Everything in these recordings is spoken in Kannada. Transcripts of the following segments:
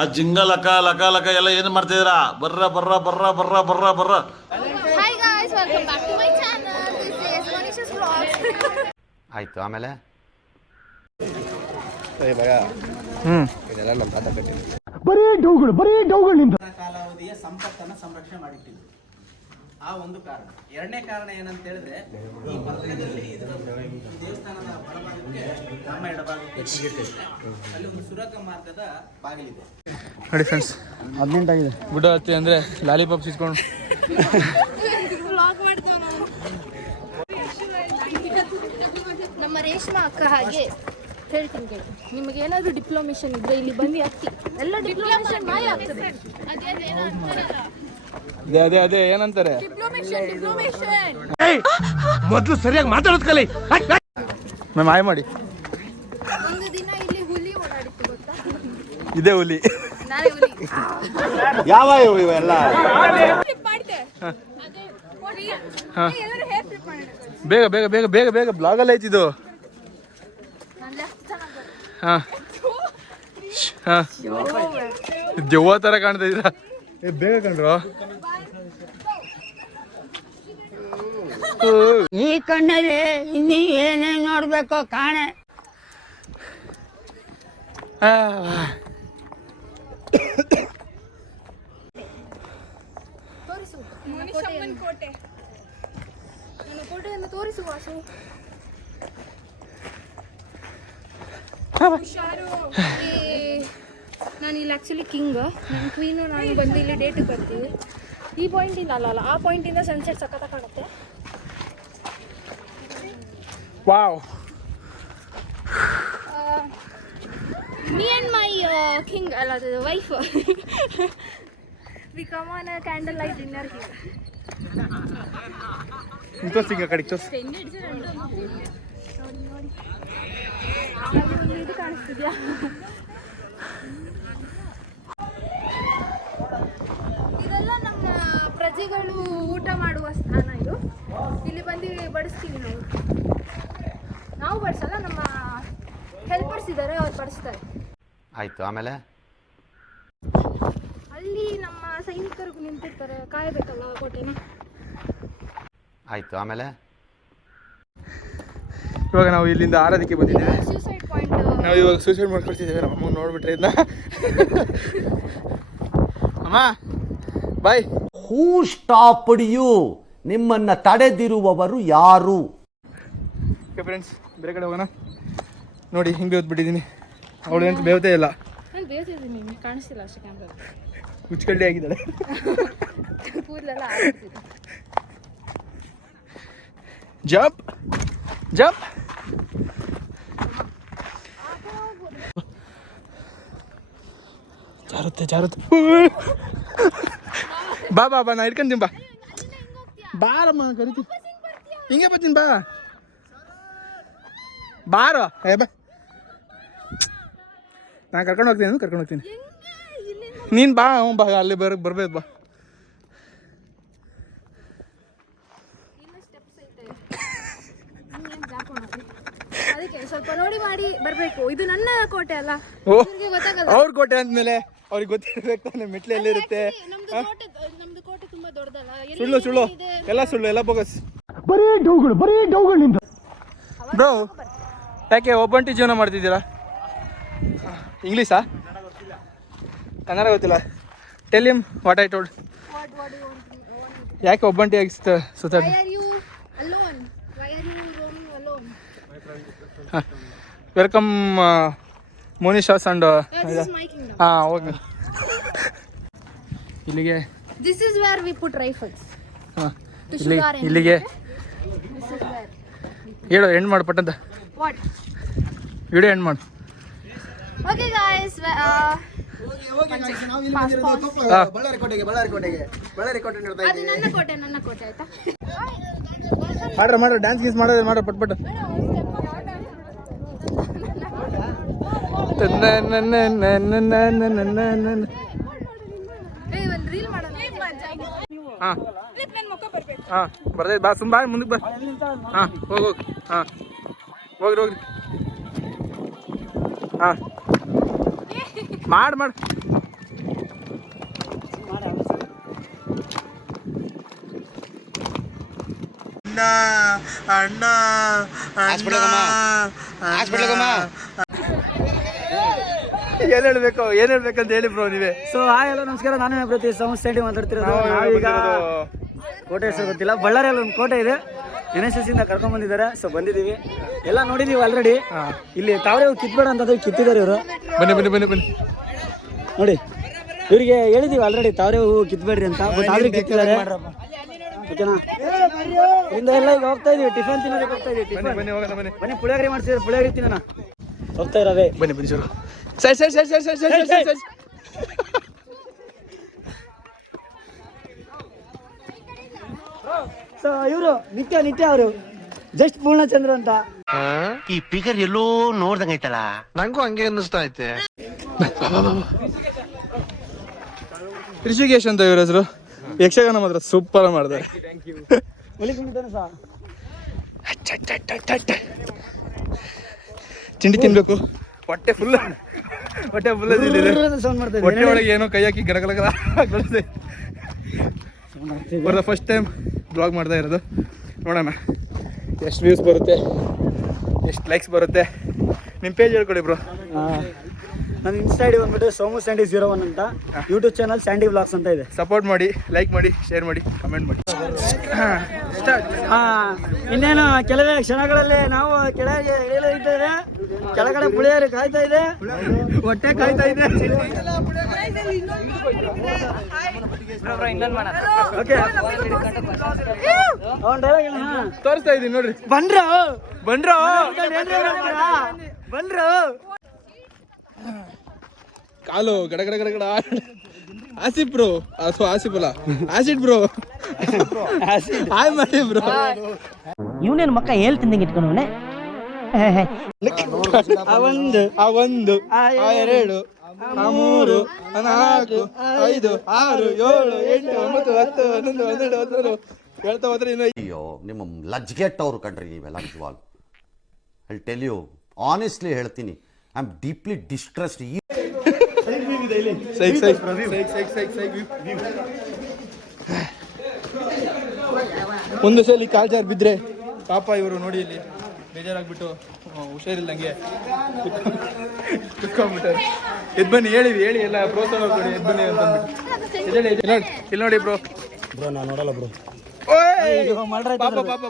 ಆ ಜಿಂಗ ಲಕ ಲಕ ಲಕ ಎಲ್ಲ ಏನು ಮಾಡ್ತಿದ್ದೀರಾ? ಬರ್ರ ಬರ್ರ ಬರ್ರ ಬರ್ರ ಬರ್ರ ಬರ್ರ. Hi guys, welcome back to my channel. This is Manisha's vlogs. ಆಯ್ತು ಆಮೇಲೆ ಇದೆಲ್ಲ ನಮ್ಮ ತಾತ ಕಟ್ಟಿದ್ರು. ಬರೀ ಡೌಗಳು ನಿಂದ ಕಾಲಾವಧಿಯ ಸಂಪತ್ತನ್ನು ಸಂರಕ್ಷಣೆ ಮಾಡಿಟ್ಟಿದ್ರು. ಆ ಒಂದು ಕಾರಣ. ಎರಡನೇ ಕಾರಣ ಏನಂತ ಹೇಳಿದ್ರೆ, ಈ ಪಕ್ಕದಲ್ಲಿ ಇದರ ದೇವಸ್ಥಾನದ ಬಲಭಾಗಕ್ಕೆ ನಮ್ಮ ಎಡಭಾಗಕ್ಕೆ ಅಲ್ಲಿ ಒಂದು ಸುರಕ ಮಾರ್ಗದ ಬಾಗಿಲಿದೆ. ನೋಡಿ ಫ್ರೆಂಡ್ಸ್, 18 ಆಗಿದೆ. ಗುಡ್ಡ ಹತ್ತಿ ಅಂದರೆ ಲಾಲಿಪಾಪ್ ಸಿಸ್ಕೊಂಡು ನಮ್ಮ ರೇಷ್ಮಾ ಅಕ್ಕ ಹಾಗೆ ಹೇಳ್ತೀನಿ ಕೇಳಿ, ನಿಮಗೆ ಏನಾದರೂ ಡಿಪ್ಲೊಮೇಷನ್ ಇದ್ರೆ ಇಲ್ಲಿ ಬಂದು ಹತ್ತಿ, ಎಲ್ಲ ಡಿಪ್ಲೊಮೇಷನ್ ಮಾಯ ಆಗ್ತದೆ. ಅದೇ ಏನಂತಾರೆ, ಮೊದಲು ಸರಿಯಾಗಿ ಮಾತಾಡೋದು ಕಲಿ. ಮ್ಯಾಮ್ ಆಯ್ ಮಾಡಿ. ಒಂದು ದಿನ ಇಲ್ಲಿ ಹುಲಿ ಓಡಾಡಿತ್ತು ಗೊತ್ತಾ? ಇದೇ ಹುಲಿ. ನಾನೇ ಹುಲಿ. ಯಾವ ಇವೆಲ್ಲ ಬೇಗ ಬೇಗ ಬೇಗ ಬೇಗ ಬೇಗ ಬ್ಲಾಗಲ್ಲಿ ಐತಿದು. ಹಾಂ ಹಾಂ, ದೆವ್ವ ಥರ ಕಾಣ್ತಾ ಇದ್ದೀರಾ? ಬೇಗ ಕಂಡ್ರು. ಈ ಕಣ್ಣಲ್ಲಿ ಇನ್ನೀ ಏನೇನು ನೋಡ್ಬೇಕೋ ಕಾಣೆ. ತೋರಿಸು ಕೋಟೆ. ನನ್ನ ಕೋಟೆಯನ್ನು ತೋರಿಸು ವಾಸು. ನಾನು ಇಲ್ಲಿ ಆ್ಯಕ್ಚುಲಿ ಕಿಂಗ್, ನನ್ನ ಕ್ವೀನು ನಾನು ಬಂದು ಇಲ್ಲಿ ಡೇಟಿಗೆ ಬರ್ತೀವಿ. ಈ ಪಾಯಿಂಟಿಂದ ಅಲ್ಲ, ಆ ಪಾಯಿಂಟಿಂದ ಸನ್ಸೆಟ್ ಸಖತ್ತ ಕಾಣುತ್ತೆ. Wow. Me and my king, the wife, we come on a candlelight dinner here. ತೋರ್ಸಿಂಗ ಕಡೆಗೆ ತೋರ್ಸಿ. ಇದು ಕಾಣಿಸ್ತಿದ್ಯಾ? ಇದೆಲ್ಲ ನಮ್ಮ ಪ್ರಜೆಗಳು ಊಟ ಮಾಡುವ ಸ್ಥಾನ. ಇದು ಇಲ್ಲಿ ಬಂದು ಬಡಿಸ್ತೀವಿ ನಾವು ಬಡಿಸಲ್ಲ, ನಮ್ಮ ಹೆಲ್ಪರ್ಸ್ ಇದ್ದಾರೆ, ಅವ್ರು ಬಡಿಸ್ತಾರೆ. ಆಯ್ತು ಆಮೇಲೆ ಅಲ್ಲಿ ನಮ್ಮ ಸೈನಿಕರು ನಿಂತಿರ್ತಾರೆ, ಕಾಯಬೇಕಲ್ಲ ಕೋಟೆನ. ಆಯ್ತು ಆಮೇಲೆ ಇವಾಗ ನಾವು ಇಲ್ಲಿಂದ ಆರೋದಕ್ಕೆ ಬಂದಿದ್ದೇವೆ. Suicide point. ನಾವು ಇವಾಗ ಸೂಸೈಡ್ ಮಾಡ್ಕೊಳ್ತಿದ್ದೇವೆ. ನಮ್ಮ ಅಮ್ಮ ನೋಡ್ಬಿಟ್ರೆ ಇದನ್ನ. ಅಮ್ಮ ಬಾಯ್. ಹೂ ಸ್ಟಾಪ್ಡ್ ಯು? ನಿಮ್ಮನ್ನ ತಡೆದಿರುವವರು ಯಾರು? ಓಕೆ ಫ್ರೆಂಡ್ಸ್, ಬೇರೆ ಕಡೆ ಹೋಗೋಣ. ನೋಡಿ ಹಿಂಗೆ ಓದ್ಬಿಟ್ಟಿದ್ದೀನಿ. ಅವಳು ಎಂತ ಬೇವತೇ ಇಲ್ಲ. ನಾನು ಬೇಯ್ತಿದ್ದೀನಿ, ಕಾಣಿಸ್ತಿಲ್ಲ ಅಷ್ಟೇ ಕ್ಯಾಮ್ರಾ. ಹುಚ್ಚಕಡ್ಡಿ ಆಗಿದ್ದಾಳೆ. ಕೂದಲೆಲ್ಲ ಜಂಪ್ ಜಂಪ್. ಜಾರುತ್ತೆ. ಬಾ ಬಾ ಬಾ, ನಾ ಇಟ್ಕೊಂತೀನಿ. ಬಾ ಬಾರಮ್ಮ, ಕರಿತೀನಿ. ಹಿಂಗೆ ಬರ್ತೀನಿ, ಬಾ ಬಾರೋ. ಬಾ, ನಾನು ಕರ್ಕೊಂಡು ಹೋಗ್ತೀನಿ. ನೀನು ಬಾ. ಬಾ, ಅಲ್ಲಿ ಬರ್ಬೇಕು. ಬಾ. ಅದಕ್ಕೆ ಸ್ವಲ್ಪ ನೋಡಿ ಮಾಡಿ ಬರಬೇಕು. ಇದು ನನ್ನ ಕೋಟೆ ಅಲ್ಲ, ಗೊತ್ತಾಗಲ್ಲ. ಅವ್ರ ಕೋಟೆ ಅಂದ್ಮೇಲೆ ಅವ್ರಿಗೆ ಗೊತ್ತಿರ್ಬೇಕು ತಾನೆ, ಮೆಟ್ಲು ಎಲ್ಲಿರುತ್ತೆ. ನಮ್ದು ಕೋಟೆ ತುಂಬಾ ದೊಡ್ಡದಲ್ಲ. ಸುಳ್ಳು ಎಲ್ಲ ಸುಳ್ಳು, ಎಲ್ಲ ಬೋಗಸ್. ಬರೀ ಡೌಗಳು ನಿಂದ. ಬ್ರೋ, ಯಾಕೆ ಒಬ್ಬಂಟಿ ಜೀವನ ಮಾಡ್ತಿದ್ದೀರಾ? ಇಂಗ್ಲೀಷಾ? ಕನ್ನಡ ಗೊತ್ತಿಲ್ಲ. Tell him what I told. ಯಾಕೆ ಒಬ್ಬಂಟಿ ಆಗಿ ಸುತ್ತಾಡಿ? Welcome Monisha's and. ಹಾಂ, ಓಕೆ. ಇಲ್ಲಿಗೆ This is where we put rifles. ಹಾಂ, ಇಲ್ಲಿಗೆ ಹೇಳು, ಎಂಡ್ ಮಾಡು ಪಟ್ಟಂತ. What? ವಿಡಿಯೋ ಎಂಡ್ ಮಾಡು. Okay guys, ಬಳ್ಳಾರಿ ಕೋಟೆ ನೋಡ್ತಾ ಅದು ನನ್ನ ಕೋಟೆ ಆಯ್ತಾ? ಮಾಡ್ರ ಡ್ಯಾನ್ಸ್ ಗೀನ್ಸ್ ಮಾಡ್ರ ಪಟ್. ಒಂದು ರೀಲ್ ಮಾಡೋಣ. ಹಾಂ ಬರ್ದೈತೆ. ಬಾ, ಸುಮ್ಮ ಬಾ, ಮುಂದಕ್ಕೆ ಬಾ. ಹಾಂ, ಹೋಗಿ. ಹಾಂ, ಹೋಗ್ರಿ. ಹಾಂ, ಮಾಡು ಅಣ್ಣ ಅಣ್ಣ ಏನ್ ಹೇಳ್ಬೇಕಂತ ಹೇಳಿ ಬ್ರೋ ನೀವೇ. ಸೊ ಹಾಯ್ ಹಲೋ ನಮಸ್ಕಾರ, ನಾನೇ ಪ್ರತಿ ಸಂಸ್ಥೆ ಮಾತಾಡ್ತಿರೋದು. ನಾವೀಗ ಕೋಟೆ ಹೆಸರು ಗೊತ್ತಿಲ್ಲ, ಬಳ್ಳಾರಿಯಲ್ಲಿ ಒಂದು ಕೋಟೆ ಇದೆ, NSS ಇಂದ ಕರ್ಕೊಂಡ್ ಬಂದಿದ್ದಾರೆ. ಸೊ ಬಂದಿದ್ದೀವಿ, ಎಲ್ಲ ನೋಡಿದೀವಿ ಆಲ್ರೆಡಿ. ಇಲ್ಲಿ ತಾವರೆ ಹೂ ಕಿತ್ಬೇಡ ಅಂತಂದ್ರೆ ಕಿತ್ತಿದ್ದಾರೆ ಇವರು. ಬನ್ನಿ ಬನ್ನಿ ಬನ್ನಿ ಬನ್ನಿ ನೋಡಿ, ಇವರಿಗೆ ಹೇಳಿದೀವಿ ಆಲ್ರೆಡಿ ತಾವರೆ ಹೂ ಕಿತ್ಬೇಡ್ರಿ ಅಂತ, ಬಟ್ ಆದ್ರೆ ಕಿತ್ತಿದ್ದಾರೆ. ಓಕೆನಾ, ಇಂದ ಎಲ್ಲ ಈಗ ಹೋಗ್ತಾ ಇದೀವಿ, ಟಿಫನ್ ತಿನ್ನೋದಕ್ಕೆ ಹೋಗ್ತಾ ಇದೀವಿ. ಟಿಫನ್ ಬನ್ನಿ ಹೋಗೋಣ ಬನ್ನಿ ಬನ್ನಿ, ಪುಳಿಯೋಗರೆ ಮಾಡ್ಸಿದ್ರೆ ಪುಳಿಯೋಗರೆ ತಿನ್ನೋಣ ಹೋಗ್ತಾ ಇರೋದೇ. ಬನ್ನಿ ಬನ್ನಿ ಸರ್. ಸರಿ ಸೊ ಇವರು ನಿತ್ಯ ಅವರು ಜಸ್ಟ್ ಪೂರ್ಣಚಂದ್ರ ಅಂತ. ಈ ಫಿಗರ್ ಎಲ್ಲೋ ನೋಡ್ದಂಗೈತಲ್ಲ, ನಂಗೂ ಹಂಗೆ ಅನ್ನಿಸ್ತಾ ಐತೆ. ಋಷಿಕೇಶ್ ಅಂತ ಇವ್ರ ಹೆಸರು. ಯಕ್ಷಗಾನ ಮಾತ್ರ ಸೂಪರ್ ಮಾಡ್ತಾರೆ. ತಿಂಡಿ ತಿನ್ಬೇಕು, ಹೊಟ್ಟೆ ಫುಲ್ ಸೌಂಡ್ ಮಾಡ್ತಾ ಹೊಟ್ಟೆ ಒಳಗೆ ಏನೋ ಕೈ ಹಾಕಿ ಗಡಗಲಗಲ ಫಸ್ಟ್ ಟೈಮ್ ಬ್ಲಾಗ್ ಮಾಡ್ತಾ ಇರೋದು. ನೋಡೋಣ ಎಷ್ಟು ವ್ಯೂಸ್ ಬರುತ್ತೆ, ಎಷ್ಟು ಲೈಕ್ಸ್ ಬರುತ್ತೆ. ನಿಮ್ಮ ಪೇಜ್ ಹೇಳ್ಕೊಡಿ ಬ್ರೋ. ನನ್ನ ಇನ್ಸ್ಟಾ ಐಡಿ ಬಂದ್ಬಿಟ್ಟು ಸೋಮು ಸ್ಯಾಂಡಿ 01 ಅಂತ, ಯೂಟ್ಯೂಬ್ ಚಾನಲ್ ಸ್ಯಾಂಡಿ ವ್ಲಾಗ್ಸ್ ಅಂತ ಇದೆ. ಸಪೋರ್ಟ್ ಮಾಡಿ, ಲೈಕ್ ಮಾಡಿ, ಶೇರ್ ಮಾಡಿ, ಕಮೆಂಟ್ ಮಾಡಿ. ಇನ್ನೇನು ಕೆಲವೇ ಕ್ಷಣಗಳಲ್ಲಿ ನಾವು ಕೆಳಗೆ ಇಳಿಯುತ್ತಿದ್ದೇವೆ. ಕೆಳಗಡೆ ಪುಳಿಯೋಗರೆ ಕಾಯ್ತಾ ಇದೆ, ಹೊಟ್ಟೆ ಕಾಯ್ತಾ ಇದೆ. ತೋರಿಸ್ತಾ ಇದ್ದೀನಿ ನೋಡ್ರಿ. ಬಂದ್ರು ಕಾಲು ಗಡ ಗಡ ಗಡ ಗಡ. ಆಸಿಫ್ ಬ್ರೋ, ಅಥವಾ ಆಸಿಫ್ ಅಲ್ಲ, ಆಸಿಡ್ ಬ್ರೋ. ಹಾಯ್ ಮಾಡಿ ಬ್ರೋ. ಇವನೇನು ಮಕ್ಕ ಹೇಳ್ತಿದ್ದಂಗೆ ಇಟ್ಕೊಂಡವನೆ. ಆ ಒಂದು ಆ 2 ಆ 3 ಆ 4 5 6 7 8 9 10 11 12 ಹೇಳ್ತಾ ಹೋದ್ರೆ ಇನ್ನು. ಅಯ್ಯೋ, ನಿಮ್ಮ ಲಜ್ಗೆಟ್ಟವ್ರು ಕಣ್ರಿ ನೀವೆಲ್ಲ ನಿಜವಾಗ. ಐ ಟೆಲ್ ಯು ಆನೆಸ್ಟ್ಲಿ ಹೇಳ್ತೀನಿ, ಐ ಆಮ್ ಡೀಪ್ಲಿ ಡಿಸ್ಟ್ರೆಸ್ಡ್. ಒಂದು ಸಲ ಕಾಲ್ ಜಾರ್ ಬಿದ್ರೆ ಪಾಪ ಇವರು ನೋಡಿ ಇಲ್ಲಿ ಬೇಜಾರಾಗ್ಬಿಟ್ಟು ಹುಷಾರಿಲ್ದಂಗೆ ಕುತ್ಕೊಂಡ್ಬಿಟ್ಟಾರೆ. ಎದ್ ಬನ್ನಿ ಹೇಳಿ ಎಲ್ಲ ಪ್ರೋತ್ಸಾಹ ಕೊಡಿ, ಎದ್ ಬನ್ನಿ ಅಂತ ಅಂದ್ಬಿಟ್ಟು. ಇಲ್ಲಿ ನೋಡಿ ಬ್ರೋ. ನಾನು ನೋಡಲ್ಲ ಬ್ರೋ.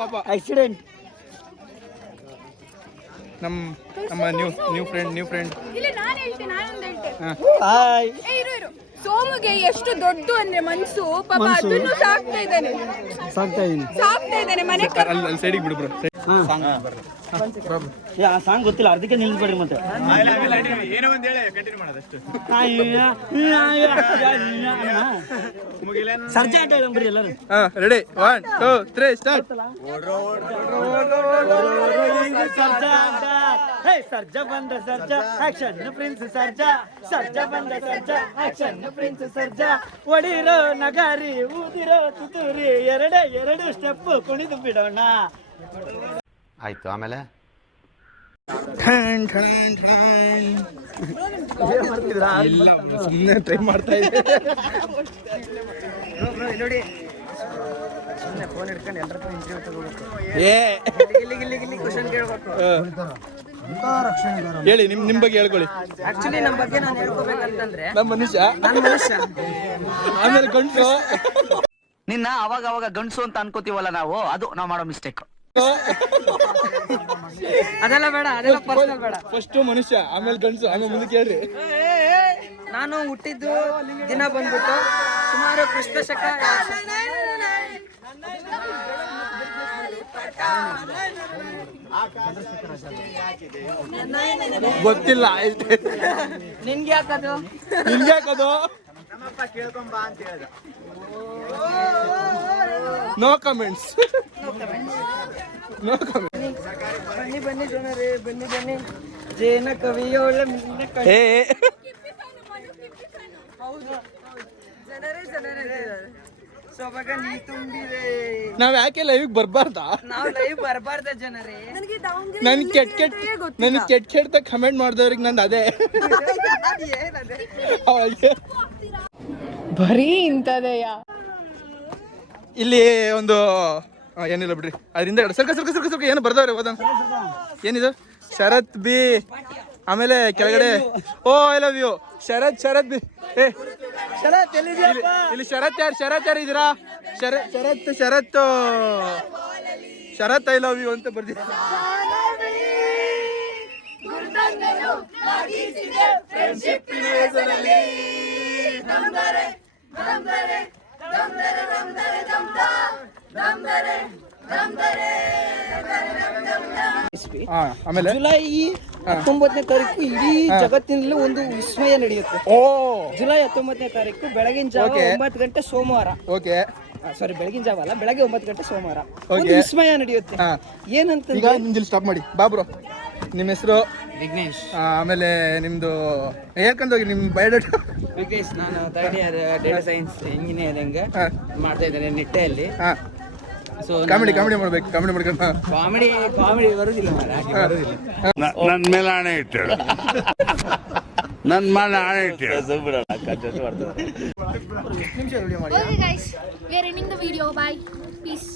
ಪಾಪ ಆಕ್ಸಿಡೆಂಟ್. ನಮ್ಮ ನ್ಯೂ ಫ್ರೆಂಡ್. ಇಲ್ಲಿ ನಾನು ಹೇಳ್ತೀನಿ. ಹಾಯ್. ಇರು ಸೋಮುಗೆ ಎಷ್ಟು ದೊಡ್ಡ ಅಂದ್ರೆ ಮನ್ಸು, ಪಾಪ ಅದನ್ನು ಸಾಕ್ತಾ ಇದ್ದಾನೆ ಮನೆ. ಅಲ್ಲಿ ಸೈಡಿಗೆ ಬಿಡು ಬ್ರೋ. ಆ ಸಾಂಗ್ ಗೊತ್ತಿಲ್ಲ, ಅದಕ್ಕೆ ನಿಲ್ಸ್ಬೇಡ್ರಿ ಮತ್ತೆ. ಸರ್ಜಾ ಅಂತ ಹೇಳಂಬ್ರಿ ಎಲ್ಲರೂ. Ready, 1 2 3 start. ಸರ್ಜಾ ಬಂದ ಸರ್ಜಾ ಆಕ್ಷನ್ ಪ್ರಿನ್ಸ್ ಸರ್ಜಾ ಬಂದ ಸರ್ಜಾ ಆಕ್ಷನ್ ಪ್ರಿನ್ಸ್ ಸರ್ಜಾ. ಒಡಿರೋ ನಗಾರಿ ಊದಿರೋ ತುತೂರಿ, ಎರಡು ಸ್ಟೆಪ್ ಕುಣಿದು ಬಿಡೋಣ. ಆಯ್ತು, ಆಮೇಲೆ ಇಲ್ಲ ಸುಮ್ಮನೆ ಟ್ರೈ ಮಾಡ್ತಾ ಇದ್ದೆ. ನೋಡಿ, ಫೋನ್ ಹಿಡ್ಕೊಂಡು ಎಲ್ಲರ ಇಂಟರ್ವ್ಯೂ ತಗೋಬೇಕು. ಕ್ವಶನ್ ಕೇಳ್ಬೇಕು. ಹೇಳಿ, ನಿಮ್ ಬಗ್ಗೆ ಹೇಳ್ಕೊಳ್ಳಿ. ಆಕ್ಚುಲಿ ನಮ್ಮ ಬಗ್ಗೆ ನಾನು ಹೇಳ್ಕೋಬೇಕಂತಂದ್ರೆ, ನಮ್ಮ ಮನುಷ್ಯ ಆಮೇಲೆ ಗಂಟು. ನಿನ್ನ ಅವಾಗ ಗಂಡಸು ಅಂತ ಅನ್ಕೋತೀವಲ್ಲ ನಾವು, ಅದು ನಾವು ಮಾಡೋ ಮಿಸ್ಟೇಕ್. ಅದೆಲ್ಲ ಬೇಡ, ಅದೆಲ್ಲ ಪರ್ಸನಲ್ ಬೇಡ. ಫಸ್ಟ್ ಮನುಷ್ಯ, ಆಮೇಲೆ ಗಂಡಸು, ಆಮೇಲೆ ಮುಂದಕ್ಕೆ ಹೇಳ್ರಿ. ನಾನು ಹುಟ್ಟಿದ್ದು ದಿನ ಬಂದ್ಬಿಟ್ಟು ಸುಮಾರು ಕ್ರಿಸ್ತ ಶಕ ಗೊತ್ತಿಲ್ಲ. ನಿನ್ಗೆ ಯಾಕದು? No comments. ಬನ್ನಿ ಜನರೇ, ಬನ್ನಿ ಜೇನ ಕವಿಯೋಳ ಸೊಬಗ ನೀ ತುಂಬಿದೆ. ನಾವ್ ಯಾಕೆ ಲೈವ್ ಬರ್ಬಾರ್ದಾ? ನಾವು ಲೈವ್ ಬರಬಾರ್ದ ಜನರೇ. ನನ್ ಕೆಟ್ಟ ಕಮೆಂಟ್ ಮಾಡಿದವ್ರಿಗೆ ನಂದು ಅದೇ. ಬರೀ ಇಂಥದೆಯಾ? ಇಲ್ಲಿ ಒಂದು ಏನಿಲ್ಲ ಬಿಡ್ರಿ ಅದರಿಂದ ಸರ್ಕ ಏನು ಬರ್ದವ್ರೆ ಓದೋಣ. ಏನಿದು ಶರತ್ ಬಿ, ಆಮೇಲೆ ಕೆಳಗಡೆ oh I love you Sharath B. ಏ ಶರತ್ ಇಲ್ಲಿ ಶರತ್ ಯಾರು ಇದ್ದೀರಾ? ಶರತ್ ಐ ಲವ್ ಯು ಅಂತ ಬರ್ದಿದೆ. ಆಮೇಲೆ ಜುಲೈ 19ನೇ ತಾರೀಕು ಇಡೀ ಜಗತ್ತಿನಲ್ಲಿ ಒಂದು ವಿಸ್ಮಯ ನಡೆಯುತ್ತೆ. ಜುಲೈ 19ನೇ ತಾರೀಕು ಬೆಳಗಿನ ಜಾವ 9 ಗಂಟೆ ಸೋಮವಾರ. ಓಕೆ ಸಾರಿ, ಬೆಳಗಿನ ಜಾವ ಅಲ್ಲ, ಬೆಳಗ್ಗೆ 9 ಗಂಟೆ ಸೋಮವಾರ ಒಂದು ವಿಸ್ಮಯ ನಡೆಯುತ್ತೆ. ಏನಂತ ಈಗ ನಿಮ್ಗೆ ಸ್ಟಾಪ್ ಮಾಡಿ ಬಾಬ್ರು. ನಿಮ್ಮ ಹೆಸರು? ವಿಘ್ನೇಶ್. ಆಮೇಲೆ ನಿಮ್ದು ಹೇಳ್ಕೊಂಡು ಹೋಗಿ ನಿಮ್ಮ ಬಯೋಡೇಟಾ. ವಿಘ್ನೇಶ್, ನಾನು 3rd year data science engineering ಮಾಡ್ತಾ ಇದ್ದೇನೆ ನಿಟ್ಟೆಯಲ್ಲಿ. ಸೊ ಕಾಮಿಡಿ ಮಾಡ್ಬೇಕು, ಕಾಮಿಡಿ ಮಾಡ್ಕೊಂಡು. ಕಾಮಿಡಿ ಬರುದಿಲ್ಲ ಬರುದಿಲ್ಲ. ನನ್ ಮೇಲೆ ಆಣೆ ಇಟ್ಟು ನನ್ ಮೇಲೆ ಆಣೆ ಇಟ್ಟು Okay guys, we are ending the video. Bye. Peace.